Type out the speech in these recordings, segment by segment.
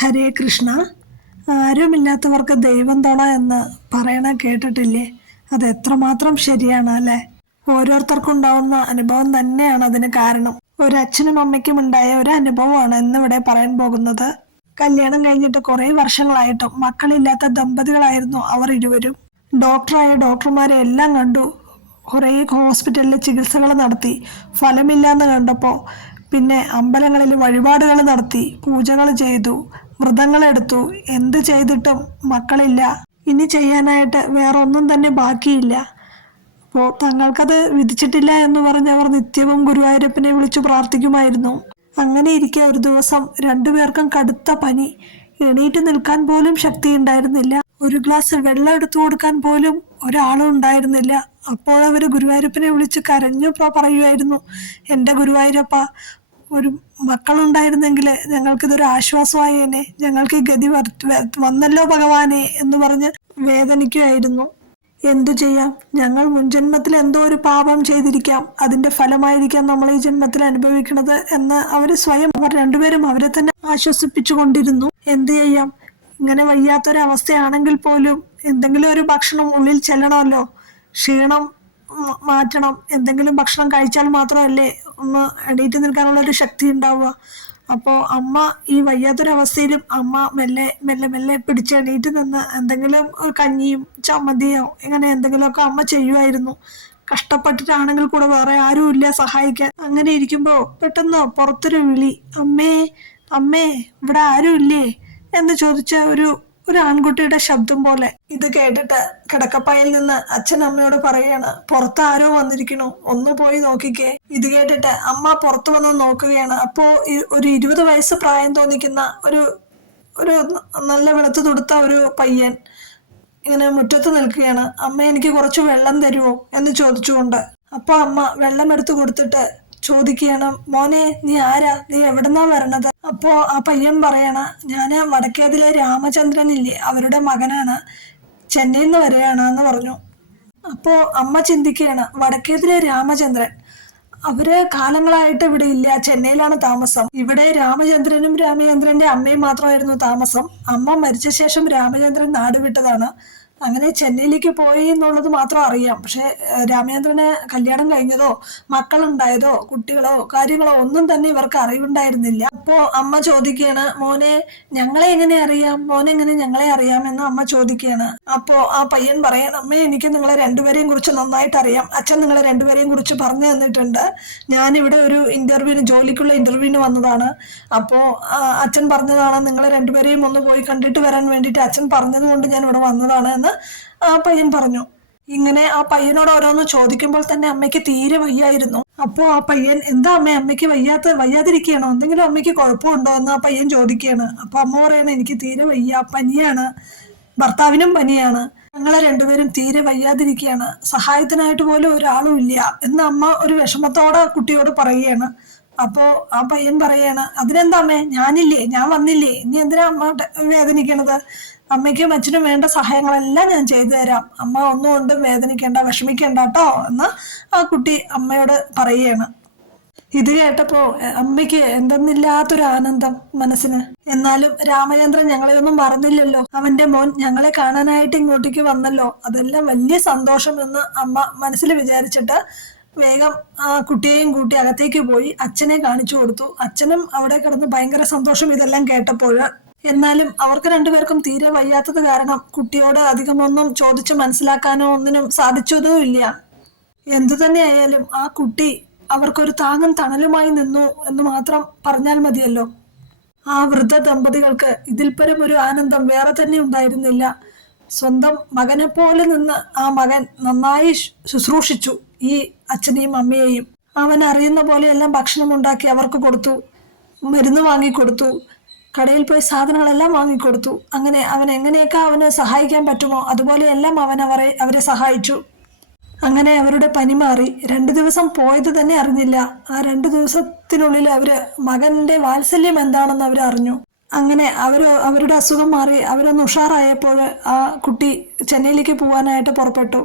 ഹരേ കൃഷ്ണ. ആരുമില്ലാത്തവർക്ക് ദൈവം തുണ എന്ന് പറയണ കേട്ടിട്ടില്ലേ? അത് എത്രമാത്രം ശരിയാണ് അല്ലെ? ഓരോരുത്തർക്കും ഉണ്ടാവുന്ന അനുഭവം തന്നെയാണ് അതിന് കാരണം. ഒരു അച്ഛനും അമ്മയ്ക്കും ഉണ്ടായ ഒരു അനുഭവമാണ് ഇന്നിവിടെ പറയാൻ പോകുന്നത്. കല്യാണം കഴിഞ്ഞിട്ട് കുറെ വർഷങ്ങളായിട്ടും മക്കളില്ലാത്ത ദമ്പതികളായിരുന്നു അവർ ഇരുവരും. ഡോക്ടറായ ഡോക്ടർമാരെ എല്ലാം കണ്ടു, കുറേ ഹോസ്പിറ്റലിൽ ചികിത്സകൾ നടത്തി. ഫലമില്ലാന്ന് കണ്ടപ്പോൾ പിന്നെ അമ്പലങ്ങളിൽ വഴിപാടുകൾ നടത്തി, പൂജകൾ ചെയ്തു, വ്രതങ്ങളെടുത്തു. എന്ത് ചെയ്തിട്ടും മക്കളില്ല. ഇനി ചെയ്യാനായിട്ട് വേറൊന്നും തന്നെ ബാക്കിയില്ല. അപ്പോൾ തങ്ങൾക്കത് വിധിച്ചിട്ടില്ല എന്ന് പറഞ്ഞ് അവർ നിത്യവും ഗുരുവായൂരപ്പനെ വിളിച്ചു പ്രാർത്ഥിക്കുമായിരുന്നു. അങ്ങനെ ഇരിക്കെ ഒരു ദിവസം രണ്ടുപേർക്കും കടുത്ത പനി. എണീറ്റ് നിൽക്കാൻ പോലും ശക്തി ഉണ്ടായിരുന്നില്ല. ഒരു ഗ്ലാസ് വെള്ളം എടുത്തു കൊടുക്കാൻ പോലും ഒരാളും ഉണ്ടായിരുന്നില്ല. അപ്പോഴവർ ഗുരുവായൂരപ്പനെ വിളിച്ച് കരഞ്ഞു പറയുമായിരുന്നു, എൻ്റെ ഗുരുവായൂരപ്പ, ഒരു മക്കളുണ്ടായിരുന്നെങ്കിൽ ഞങ്ങൾക്കിതൊരു ആശ്വാസമായേനെ, ഞങ്ങൾക്ക് ഈ ഗതി വന്നല്ലോ ഭഗവാനെ എന്ന് പറഞ്ഞ് വേദനിക്കുമായിരുന്നു. എന്തു ചെയ്യാം, ഞങ്ങൾ മുൻജന്മത്തിൽ എന്തോ ഒരു പാപം ചെയ്തിരിക്കാം, അതിന്റെ ഫലമായിരിക്കാം നമ്മൾ ഈ ജന്മത്തിൽ അനുഭവിക്കുന്നത് എന്ന് അവർ സ്വയം, അവർ രണ്ടുപേരും അവരെ തന്നെ ആശ്വസിപ്പിച്ചു കൊണ്ടിരുന്നു. എന്തു ചെയ്യാം, ഇങ്ങനെ വയ്യാത്തൊരവസ്ഥയാണെങ്കിൽ പോലും എന്തെങ്കിലും ഒരു ഭക്ഷണം ഉള്ളിൽ ചെല്ലണമല്ലോ, ക്ഷീണം മാറ്റണം. എന്തെങ്കിലും ഭക്ഷണം കഴിച്ചാൽ മാത്രമല്ലേ ഒന്ന് എണീറ്റ് നിൽക്കാനുള്ള ഒരു ശക്തി ഉണ്ടാവുക. അപ്പോൾ അമ്മ ഈ വയ്യാത്തൊരവസ്ഥയിലും അമ്മ മെല്ലെ മെല്ലെ മെല്ലെ പിടിച്ച് എണീറ്റ് നിന്ന് എന്തെങ്കിലും ഒരു കഞ്ഞിയും ചമ്മന്തിയോ ഇങ്ങനെ എന്തെങ്കിലുമൊക്കെ അമ്മ ചെയ്യുമായിരുന്നു. കഷ്ടപ്പെട്ടിട്ടാണെങ്കിൽ കൂടെ വേറെ ആരും ഇല്ല സഹായിക്കാൻ. അങ്ങനെ ഇരിക്കുമ്പോൾ പെട്ടെന്ന് പുറത്തൊരു വിളി, അമ്മേ അമ്മേ ഇവിടെ ആരും ഇല്ലേ എന്ന് ചോദിച്ച ഒരു ആൺകുട്ടിയുടെ ശബ്ദം പോലെ. ഇത് കേട്ടിട്ട് കിടക്കപ്പായിൽ നിന്ന് അച്ഛൻ അമ്മയോട് പറയാണ്, പുറത്ത് ആരോ വന്നിരിക്കണു, ഒന്ന് പോയി നോക്കിക്കേ. ഇത് കേട്ടിട്ട് അമ്മ പുറത്തു വന്ന് നോക്കുകയാണ്. അപ്പോ ഒരു 20 വയസ്സ് പ്രായം തോന്നിക്കുന്ന ഒരു നല്ല വെളുത്ത് തുടുത്ത ഒരു പയ്യൻ ഇങ്ങനെ മുറ്റത്ത് നിൽക്കുകയാണ്. അമ്മ, എനിക്ക് കുറച്ച് വെള്ളം തരുമോ എന്ന് ചോദിച്ചുകൊണ്ട്. അപ്പൊ അമ്മ വെള്ളം എടുത്തു കൊടുത്തിട്ട് ചോദിക്കുകയാണ്, മോനെ നീ ആരാ, നീ എവിടെന്നാ വരണത്? അപ്പോ ആ പയ്യൻ പറയണ, ഞാന് വടക്കേതിലെ രാമചന്ദ്രൻ ഇല്ലേ, അവരുടെ മകനാണ്, ചെന്നൈയിൽ നിന്ന് വരികയാണ് എന്ന് പറഞ്ഞു. അപ്പോ അമ്മ ചിന്തിക്കുകയാണ്, വടക്കേതിലെ രാമചന്ദ്രൻ, അവര് കാലങ്ങളായിട്ട് ഇവിടെ ഇല്ല, ചെന്നൈയിലാണ് താമസം. ഇവിടെ രാമചന്ദ്രനും രാമചന്ദ്രന്റെ അമ്മയും മാത്രമായിരുന്നു താമസം. അമ്മ മരിച്ച ശേഷം രാമചന്ദ്രൻ നാട് വിട്ടതാണ്. അങ്ങനെ ചെന്നൈയിലേക്ക് പോയി എന്നുള്ളത് മാത്രം അറിയാം. പക്ഷെ രാമചന്ദ്രന് കല്യാണം കഴിഞ്ഞതോ മക്കളുണ്ടായതോ കുട്ടികളോ കാര്യങ്ങളോ ഒന്നും തന്നെ ഇവർക്ക് അറിവുണ്ടായിരുന്നില്ല. അപ്പോ അമ്മ ചോദിക്കുകയാണ്, മോനെ ഞങ്ങളെ എങ്ങനെ അറിയാം, മോനെ എങ്ങനെ ഞങ്ങളെ അറിയാമെന്ന് അമ്മ ചോദിക്കുകയാണ്. അപ്പോ ആ പയ്യൻ പറയണം, അമ്മേ എനിക്ക് നിങ്ങളെ രണ്ടുപേരെയും കുറിച്ച് നന്നായിട്ട് അറിയാം, അച്ഛൻ നിങ്ങളെ രണ്ടുപേരെയും കുറിച്ച് പറഞ്ഞു തന്നിട്ടുണ്ട്. ഞാനിവിടെ ഒരു ജോലിക്കുള്ള ഇന്റർവ്യൂവിന് വന്നതാണ്. അപ്പോ അച്ഛൻ പറഞ്ഞതാണ് നിങ്ങളെ രണ്ടുപേരെയും ഒന്ന് പോയി കണ്ടിട്ട് വരാൻ വേണ്ടിയിട്ട് അച്ഛൻ പറഞ്ഞത് കൊണ്ട് ഞാൻ ഇവിടെ വന്നതാണ് എന്ന് ആ പയ്യൻ പറഞ്ഞു. ഇങ്ങനെ ആ പയ്യനോട് ഓരോന്ന് ചോദിക്കുമ്പോൾ തന്നെ അമ്മയ്ക്ക് തീരെ വയ്യായിരുന്നു. അപ്പോ ആ പയ്യൻ, എന്താ അമ്മ, അമ്മയ്ക്ക് വയ്യാതിരിക്കുകയാണോ, എന്തെങ്കിലും അമ്മയ്ക്ക് കുഴപ്പമുണ്ടോ എന്ന് ആ പയ്യൻ ചോദിക്കുകയാണ്. അപ്പൊ അമ്മ പറയണ, എനിക്ക് തീരെ വയ്യ, പനിയാണ്, ഭർത്താവിനും പനിയാണ്, ഞങ്ങളെ രണ്ടുപേരും തീരെ വയ്യാതിരിക്കുകയാണ്, സഹായത്തിനായിട്ട് പോലും ഒരാളും ഇല്ല എന്ന് അമ്മ ഒരു വിഷമത്തോടെ കുട്ടിയോട് പറയുകയാണ്. അപ്പോ ആ പയ്യൻ പറയാണ്, അതിനെന്താ അമ്മേ, ഞാനില്ലേ, ഞാൻ വന്നില്ലേ, ഇനി എന്തിനാ അമ്മ വേദനിക്കണത്, അമ്മയ്ക്കും അച്ഛനും വേണ്ട സഹായങ്ങളെല്ലാം ഞാൻ ചെയ്തു തരാം, അമ്മ ഒന്നും കൊണ്ടും വേദനിക്കേണ്ട, വിഷമിക്കേണ്ട കേട്ടോ എന്ന് ആ കുട്ടി അമ്മയോട് പറയുകയാണ്. ഇത് കേട്ടപ്പോ അമ്മയ്ക്ക് എന്തെന്നില്ലാത്തൊരു ആനന്ദം മനസ്സിന്. എന്നാലും രാമചന്ദ്രൻ ഞങ്ങളെ ഒന്നും മറന്നില്ലല്ലോ, അവന്റെ മോൻ ഞങ്ങളെ കാണാനായിട്ട് ഇങ്ങോട്ടേക്ക് വന്നല്ലോ, അതെല്ലാം വലിയ സന്തോഷം എന്ന് അമ്മ മനസ്സിൽ വിചാരിച്ചിട്ട് വേഗം ആ കുട്ടിയെയും കൂട്ടി അകത്തേക്ക് പോയി അച്ഛനെ കാണിച്ചു കൊടുത്തു. അച്ഛനും അവിടെ കിടന്ന് ഭയങ്കര സന്തോഷം ഇതെല്ലാം കേട്ടപ്പോൾ. എന്നാലും അവർക്ക് രണ്ടുപേർക്കും തീരെ വയ്യാത്തത് കാരണം കുട്ടിയോട് അധികമൊന്നും ചോദിച്ച് മനസ്സിലാക്കാനോ ഒന്നിനും സാധിച്ചതുമില്ല. എന്തു തന്നെ ആയാലും ആ കുട്ടി അവർക്കൊരു താങ്ങും തണലുമായി നിന്നു എന്ന് മാത്രം പറഞ്ഞാൽ മതിയല്ലോ. ആ വൃദ്ധ ദമ്പതികൾക്ക് ഇതിൽപരം ഒരു ആനന്ദം വേറെ തന്നെ ഉണ്ടായിരുന്നില്ല. സ്വന്തം മകനെ പോലെ നിന്ന് ആ മകൻ നന്നായി ശുശ്രൂഷിച്ചു ഈ അച്ഛനെയും അമ്മയെയും. അവൻ അറിയുന്ന പോലെയെല്ലാം ഭക്ഷണം ഉണ്ടാക്കി അവർക്ക് കൊടുത്തു, മരുന്ന് വാങ്ങിക്കൊടുത്തു, കടയിൽ പോയി സാധനങ്ങളെല്ലാം വാങ്ങിക്കൊടുത്തു. അങ്ങനെ അവൻ എങ്ങനെയൊക്കെ അവന് സഹായിക്കാൻ പറ്റുമോ അതുപോലെയെല്ലാം അവൻ അവരെ സഹായിച്ചു. അങ്ങനെ അവരുടെ പനി മാറി. 2 ദിവസം പോയത് തന്നെ അറിഞ്ഞില്ല. ആ 2 ദിവസത്തിനുള്ളിൽ അവര് മകന്റെ വാത്സല്യം എന്താണെന്ന് അവർ അറിഞ്ഞു. അങ്ങനെ അവരുടെ അസുഖം മാറി അവരൊന്ന് ഉഷാറായപ്പോൾ ആ കുട്ടി ചെന്നൈയിലേക്ക് പോകാനായിട്ട് പുറപ്പെട്ടു.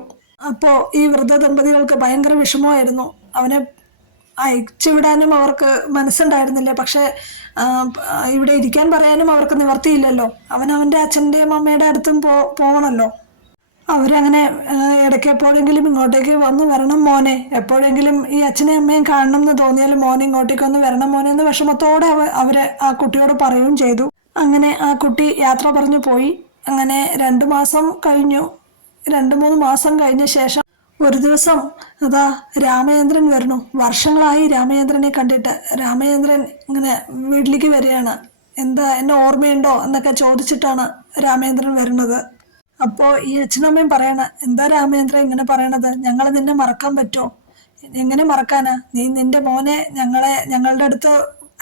അപ്പോ ഈ വൃദ്ധ ദമ്പതികൾക്ക് ഭയങ്കര വിഷമമായിരുന്നു. അവനെ അയച്ചുവിടാനും അവർക്ക് മനസ്സുണ്ടായിരുന്നില്ല. പക്ഷെ ഇവിടെ ഇരിക്കാൻ പറയാനും അവർക്ക് നിവർത്തിയില്ലല്ലോ. അവനവൻ്റെ അച്ഛൻ്റെയും അമ്മയുടെ അടുത്തും പോകണമല്ലോ. അവരങ്ങനെ ഇടയ്ക്ക് എപ്പോഴെങ്കിലും ഇങ്ങോട്ടേക്ക് വന്ന് വരണം മോനെ, എപ്പോഴെങ്കിലും ഈ അച്ഛനെയും അമ്മയും കാണണം എന്ന് തോന്നിയാൽ മോനെ ഇങ്ങോട്ടേക്ക് വന്ന് വരണം മോനെ എന്ന് വിഷമത്തോടെ അവര് ആ കുട്ടിയോട് പറയുകയും ചെയ്തു. അങ്ങനെ ആ കുട്ടി യാത്ര പറഞ്ഞു പോയി. അങ്ങനെ 2 മാസം കഴിഞ്ഞു. 2-3 മാസം കഴിഞ്ഞ ശേഷം ഒരു ദിവസം അതാ രാമചന്ദ്രൻ വരണു. വർഷങ്ങളായി രാമചന്ദ്രനെ കണ്ടിട്ട്. രാമചന്ദ്രൻ ഇങ്ങനെ വീട്ടിലേക്ക് വരികയാണ്. എന്താ എന്നെ ഓർമ്മയുണ്ടോ എന്നൊക്കെ ചോദിച്ചിട്ടാണ് രാമചന്ദ്രൻ വരുന്നത്. അപ്പോൾ ഈ അച്ഛനമ്മയും പറയണ, എന്താ രാമചന്ദ്രൻ ഇങ്ങനെ പറയണത്? ഞങ്ങൾ നിന്നെ മറക്കാൻ പറ്റുമോ? എങ്ങനെ മറക്കാനാ? നീ നിന്റെ മോനെ ഞങ്ങളുടെ അടുത്ത്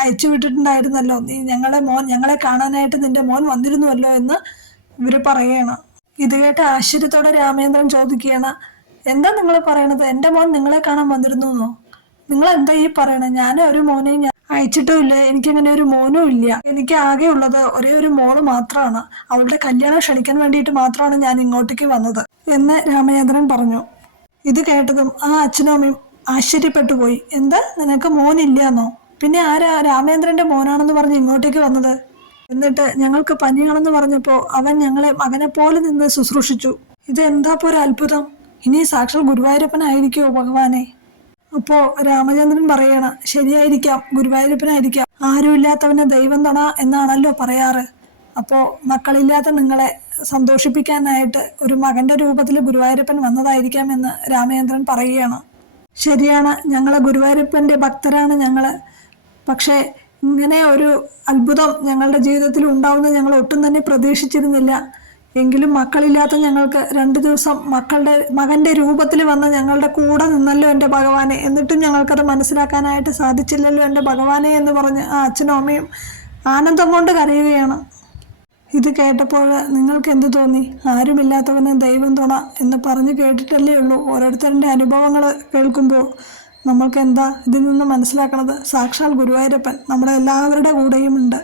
അയച്ചു വിട്ടിട്ടുണ്ടായിരുന്നല്ലോ. നീ ഞങ്ങളെ കാണാനായിട്ട് നിന്റെ മോൻ വന്നിരുന്നുവല്ലോ എന്ന് ഇവര് പറയണം. ഇത് കേട്ട് ആശ്ചര്യത്തോടെ രാമചന്ദ്രൻ ചോദിക്കുകയാണ്, എന്താ നിങ്ങൾ പറയണത്? എൻ്റെ മോൻ നിങ്ങളെ കാണാൻ വന്നിരുന്നു എന്നോ? നിങ്ങൾ എന്താ ഈ പറയണത്? ഞാൻ ഒരു മോനെയും അയച്ചിട്ടുമില്ല. എനിക്കങ്ങനെ ഒരു മോനും ഇല്ല. എനിക്ക് ആകെ ഉള്ളത് ഒരേ ഒരു മോള് മാത്രമാണ്. അവളുടെ കല്യാണം ക്ഷണിക്കാൻ വേണ്ടിയിട്ട് മാത്രമാണ് ഞാൻ ഇങ്ങോട്ടേക്ക് വന്നത് എന്ന് രാമചന്ദ്രൻ പറഞ്ഞു. ഇത് കേട്ടതും ആ അച്ഛനും അമ്മയും ആശ്ചര്യപ്പെട്ടു പോയി. എന്താ, നിനക്ക് മോനില്ലാന്നോ? പിന്നെ ആരാ രാമചന്ദ്രന്റെ മോനാണെന്ന് പറഞ്ഞ് ഇങ്ങോട്ടേക്ക് വന്നത്? എന്നിട്ട് ഞങ്ങൾക്ക് പനിയാണെന്ന് പറഞ്ഞപ്പോൾ അവൻ ഞങ്ങളെ മകനെ പോലെ നിന്ന് ശുശ്രൂഷിച്ചു. ഇത് എന്താ ഒരു അത്ഭുതം! ഇനി സാക്ഷാൽ ഗുരുവായൂരപ്പനായിരിക്കുമോ ഭഗവാനെ? അപ്പോൾ രാമചന്ദ്രൻ പറയണ, ശരിയായിരിക്കാം, ഗുരുവായൂരപ്പനായിരിക്കാം. ആരുമില്ലാത്തവന് ദൈവം തണ എന്നാണല്ലോ പറയാറ്. അപ്പോൾ മക്കളില്ലാത്ത നിങ്ങളെ സന്തോഷിപ്പിക്കാനായിട്ട് ഒരു മകന്റെ രൂപത്തിൽ ഗുരുവായൂരപ്പൻ വന്നതായിരിക്കാം എന്ന് രാമചന്ദ്രൻ പറയുകയാണ്. ശരിയാണ്, ഞങ്ങളെ ഗുരുവായൂരപ്പൻ്റെ ഭക്തരാണ് ഞങ്ങൾ. പക്ഷേ ഇങ്ങനെ ഒരു അത്ഭുതം ഞങ്ങളുടെ ജീവിതത്തിൽ ഉണ്ടാവുമെന്ന് ഞങ്ങൾ ഒട്ടും തന്നെ പ്രതീക്ഷിച്ചിരുന്നില്ല. എങ്കിലും മക്കളില്ലാത്ത ഞങ്ങൾക്ക് 2 ദിവസം മകന്റെ രൂപത്തിൽ വന്ന് ഞങ്ങളുടെ കൂടെ നിന്നല്ലോ എൻ്റെ ഭഗവാനെ. എന്നിട്ടും ഞങ്ങൾക്കത് മനസ്സിലാക്കാനായിട്ട് സാധിച്ചില്ലല്ലോ എൻ്റെ ഭഗവാനെ എന്ന് പറഞ്ഞ് ആ അച്ഛനും അമ്മയും ആനന്ദം കൊണ്ട് കരയുകയാണ്. ഇത് കേട്ടപ്പോൾ നിങ്ങൾക്ക് എന്ത് തോന്നി? ആരുമില്ലാത്തവന് ദൈവം തുണ എന്ന് പറഞ്ഞ് കേട്ടിട്ടല്ലേ ഉള്ളൂ. ഓരോരുത്തരുടെ അനുഭവങ്ങൾ കേൾക്കുമ്പോൾ നമ്മൾക്ക് എന്താ ഇതിൽ നിന്ന് മനസ്സിലാക്കണത്? സാക്ഷാൽ ഗുരുവായൂരപ്പൻ നമ്മുടെ എല്ലാവരുടെ കൂടെയും ഉണ്ട്.